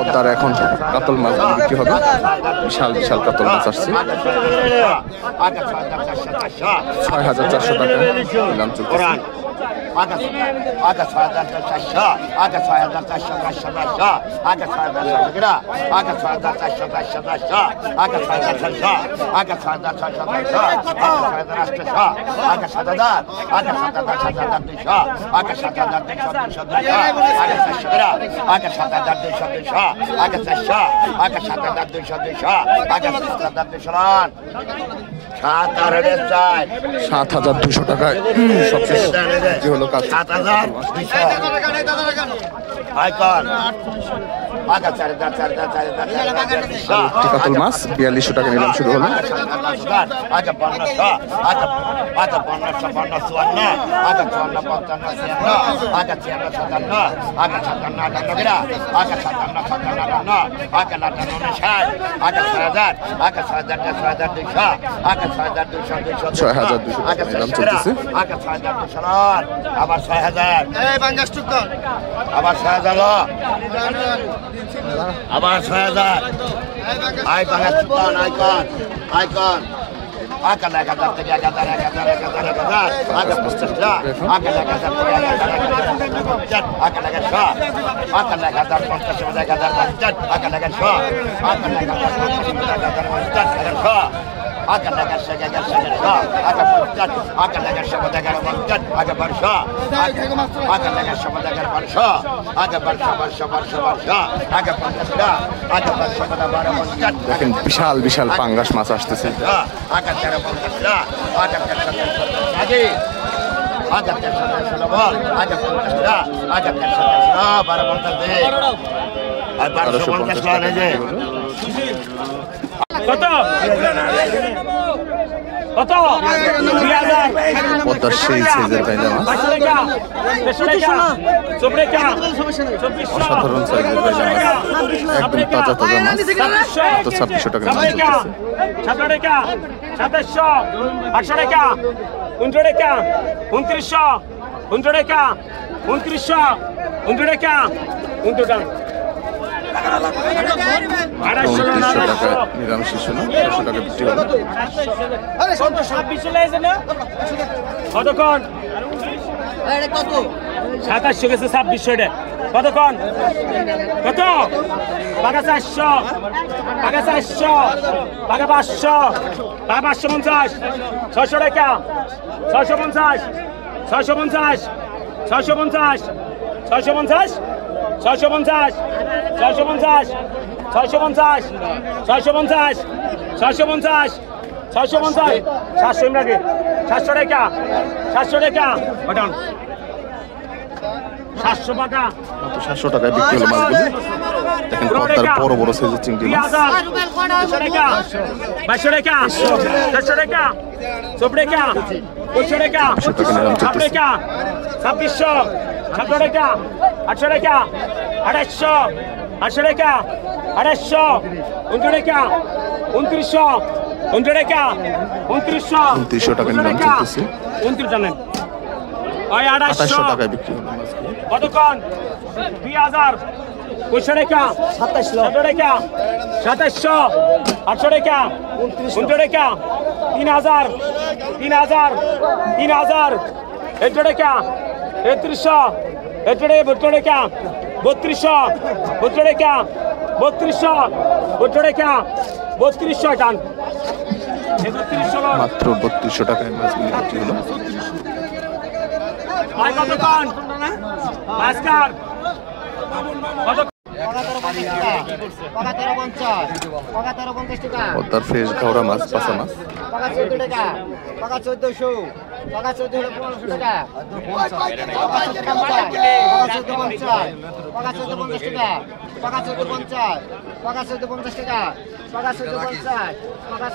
পদ্মার এখন কাতল মাছ বিক্রি হবে। বিশাল বিশাল কাতল মাছ আসছে। ৬,৪০০ টাকা নিলাম চলছে। Aga 6,400, aga 6,400, aga 6,400, aga 6,400, aga 6,400, aga 6,400, aga 7,000, aga 7,200, aga 7,200, aga 400, aga 7,200, aga 400, aga 7,200, aga 7,200 7,200 টাকায় সবশেষ কি হলো কাজ 7,200 আইকন আগা 4,400 কাতল মাছ 4200 টাকা নিলাম শুরু হলো। আগা 500 আগা 500 আগা 54 আগা 56 আগা 57 আগা 57 আগা 58 আগা 60 আগা 6,200 আগা 6,200 টাকা নিলাম চলতেছে। আগা 6,200 আবার 6,000 এই বাঙ্গাস টুক আবার 6,000 আবার 6,000 I Bangus took icon icon আগা 1,000 থেকে 1,000 আগা 50 আগা 1,000 থেকে 1,000 আগা 1,000 আগা 1,050 1,050 আগা 1,000 আগা 1,050 Aga laga saga aga puttat aga laga shabada gar puttat aga barsha aga laga shabada gar barsha aga barsha aga puttat aga barsha bada bara puttat দেখেন বিশাল বিশাল পাঙ্গাস মাছ আসতেছে। aga tera puttat aga tersa agi aga tersa bol aga puttat aga tersa bara puttat de আর 1250 টাকা নেই যে কত কত 2000 পদ্মার সেই সাইজের বাইলা মাছ অসাধারণ সাইজের বাইলা মাছ একদম তাজা তাজা মাছ। তো 2600 টাকা নিলাম চলতেছে। 17 টাকা 2700 800 টাকা 19 টাকা 2900 19 টাকা 2900 19 টাকা 19 টাকা 2900 টাকা নিরামিষ ছিল 600 টাকা বিক্রি হলো। কতক্ষণ 2700 গেছে 2600 কতক্ষণ কত টাকা 400 টাকা 400 টাকা 500 টাকা 550 600 টাকা 650 650 650 650 650 650 650 650 650 650 700 ইমরাকে 700 টাকা 700 টাকা বাটন 700 টাকা মাত্র 700 টাকায় বিক্রি হলো মাছগুলো। দেখেন পদ্মার বড় বড় সাইজের চিংড়ি মাছ। 2000 টাকা 2200 টাকা 400 টাকা 4 টাকা 500 টাকা 8 টাকা 2600 7 টাকা 800 টাকা 2800 800 টাকা 2800 19 টাকা 2900 19 টাকা 2900 টাকা নিলাম চলতেছে। 29 জানেন ওই 2800 টাকায় বিক্রি হলো মাছগুলো। কতক্ষণ 2000 500 টাকা 700 টাকা 2700 800 টাকা 29 টাকা 3000 3000 3000 100 টাকা 3300 100 টাকা 3200 32 টাকা 3200 32 টাকা 3200 টান মাত্র 3200 টাকায় মাছগুলো বিক্রি হলো। কতক্ষণ মাস্কার পদ্মার ফ্রেশ ঘাওড়া মাছ পাসা মাছ 14 টাকা 1400 1500 টাকা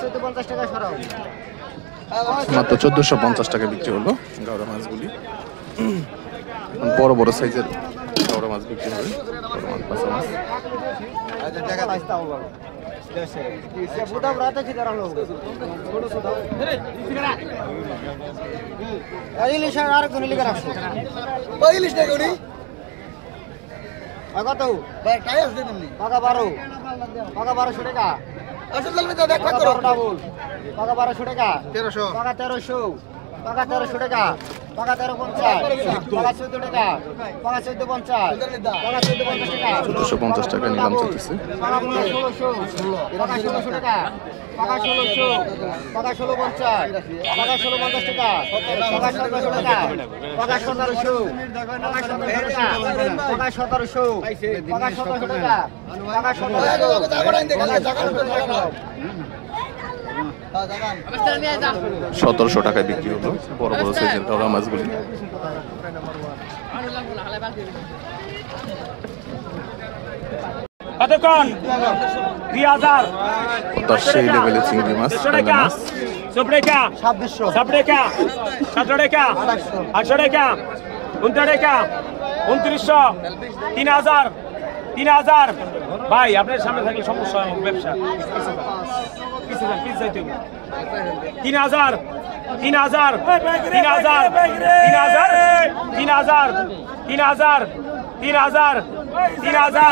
1450 টাকা সরাও মাত্র 1450 টাকা বিক্রি হলো ঘাওড়া মাছগুলি। বড় বড় সাইজের ঘাওড়া মাছ বিক্রি হবে। বড় মাছ পাসা মাছ কত পাকা 12 পাকা 1200 টাকা পাকা 12 ডাবল পাকা 1200 টাকা 1300 পাকা 1300 পাকা 1300 টাকা পাকা 1350 পাকা 14 টাকা পাকা 1450 পাকা 1450 টাকা 1450 টাকা নিলাম চলতেছে। পাকা 1600 পাকা 1600 টাকা পাকা 1600 পাকা 1650 পাকা 1650 টাকা পাকা 1700 টাকা পাকা 1700 পাকা 1700 টাকা পাকা 1700 পাকা 1700 টাকা পাকা 1700 টাকায় বিক্রি হলো বড় বড় সাইজের গাওড়া মাছগুলি। কতক্ষণ 2000 তার সেই লেভেলের চিংড়ি মাছ, 100 টাকা 100 টাকা 2600 7 টাকা 17 টাকা 800 টাকা 19 টাকা 2900 3000 3000 ভাই আপনার সামনে থাকলে সমস্যা হয় ব্যবসা কিছু 3000 3000 3000 3000 3000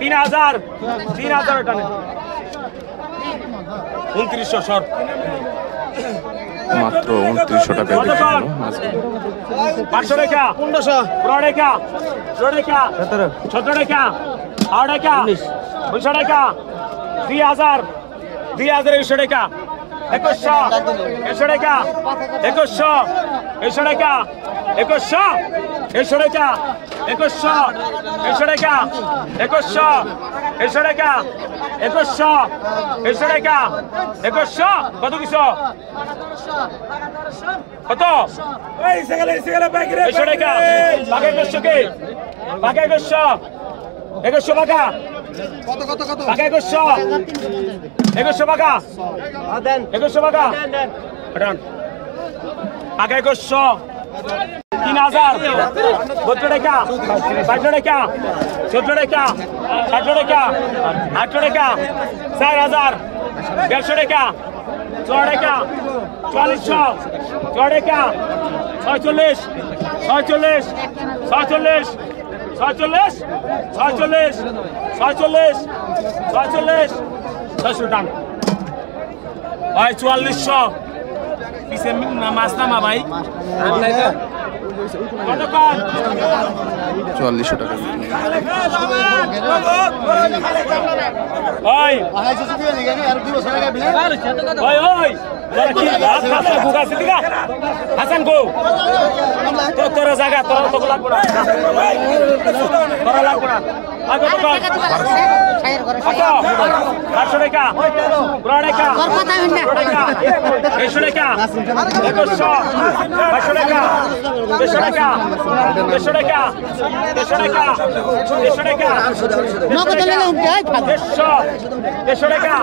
3000 3000 টানে 2900 শর্ট মাত্র 2900 টাকায় বিক্রি হলো মাছগুলি। 500 টাকা 1500 টাকা 16 টাকা 17 টাকা 8 টাকা 19 টাকা 2000 2100 টাকা 2100 100 টাকা 2100 100 টাকা 2100 100 টাকা 2100 100 টাকা 2100 100 টাকা 2100 100 টাকা 2100 কত কিছু কত 100 টাকা বাকি 2100 কে বাকি 2100 2100 টাকা বাকি 2100 2100 টাকা দেন 2100 টাকা ডান বাকি 2100 3000 72 টাকা 52 টাকা 14 টাকা 18 টাকা 18 টাকা 4000 150 টাকা 6 টাকা 4400 6 টাকা 46 46 46 46 46 46 46 600 টাকা ভাই 4400 পিছে মাছ নামা ভাই 4400 টাকা বিক্রি হলো। ওই ওই ওই তোরা কি হাসান গো গাছ দিগা হাসান গো তোরা জায়গা তোরা তো লাগবে না তোরা লাগবে না আগে তো কর 800 টাকা 12 টাকা 100 টাকা 100 টাকা 2100 500 টাকা 100 টাকা 100 টাকা 100 টাকা 100 টাকা নগদ লেগে উঠে 100 টাকা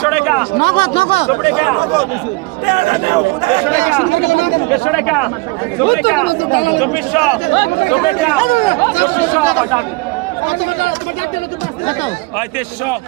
100 টাকা নগদ নগদ 100 টাকা 100 টাকা 100 টাকা 2400 টাকা 2500 টাকা 300